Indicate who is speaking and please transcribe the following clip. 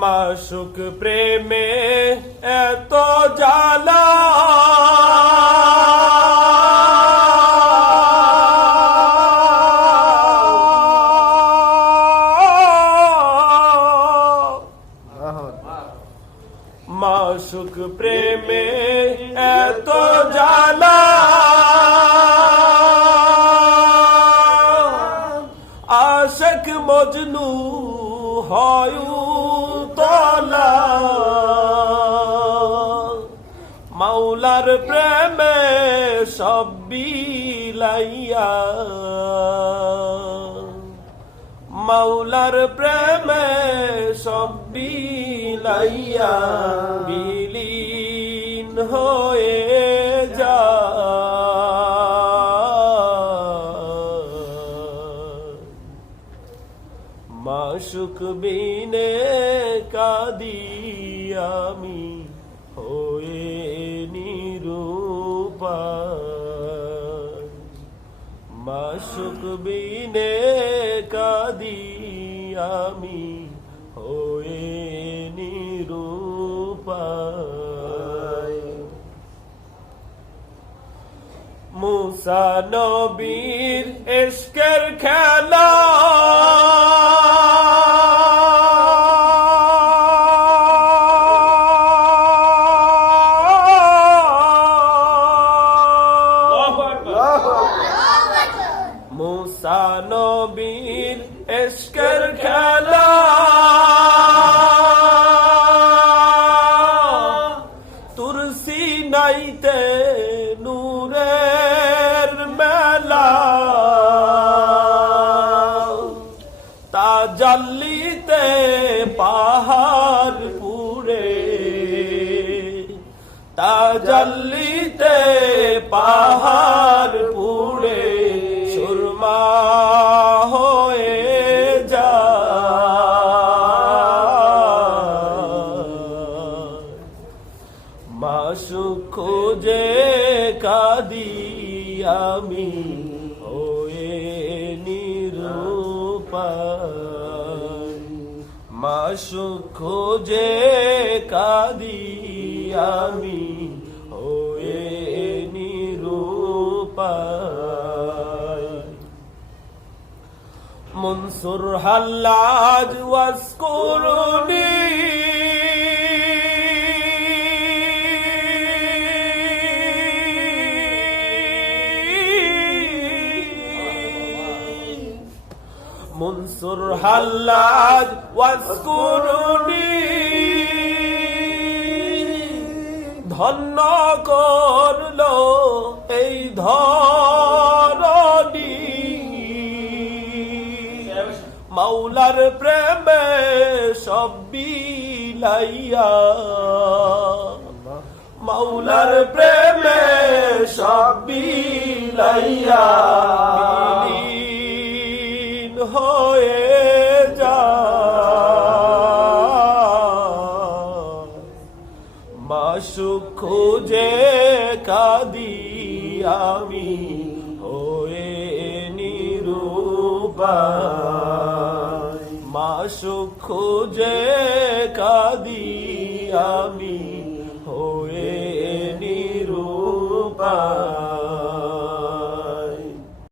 Speaker 1: মাসুক প্রেমে এত জ্বালা। মাসুক প্রেমে এত জ্বালা। আশক মজনু হয় তলা মাওলার প্রেমে সব বিলাইয়া। মাওলার প্রেমে সব বিলাইয়া। বিলীন হয়ে মাসুক বিনে কাদি আমি হয়ে নিরূপায়। মাসুক বিনে কাদি আমি হয়ে নিরূপায়। মুসা নবীর এসকের খেলা নবীর এসকের খেলা। তুরসি নাইতে নূরের মেলা। তাজাল্লিতে পাহাড় পুরে তাজাল্লিতে পাহাড় মাসু খোঁজে কাদি আমি হয়ে নিরূপায় মাসু খোঁজে কাদি আমি হয়ে নিরূপায় মনসুর হাল্লাজ ওয়াসকুরুনি মনসুর হাল্লাজ ওয়াসকুরুনি ধন্য করল এই ধরণী। মাওলার প্রেমে সব বিলাইয়া। মাওলার প্রেমে সব বিলাইয়া। মাসুক খোঁজে কাদি আমি হয়ে নিরূপায়। মাসুক খোঁজে কাদি আমি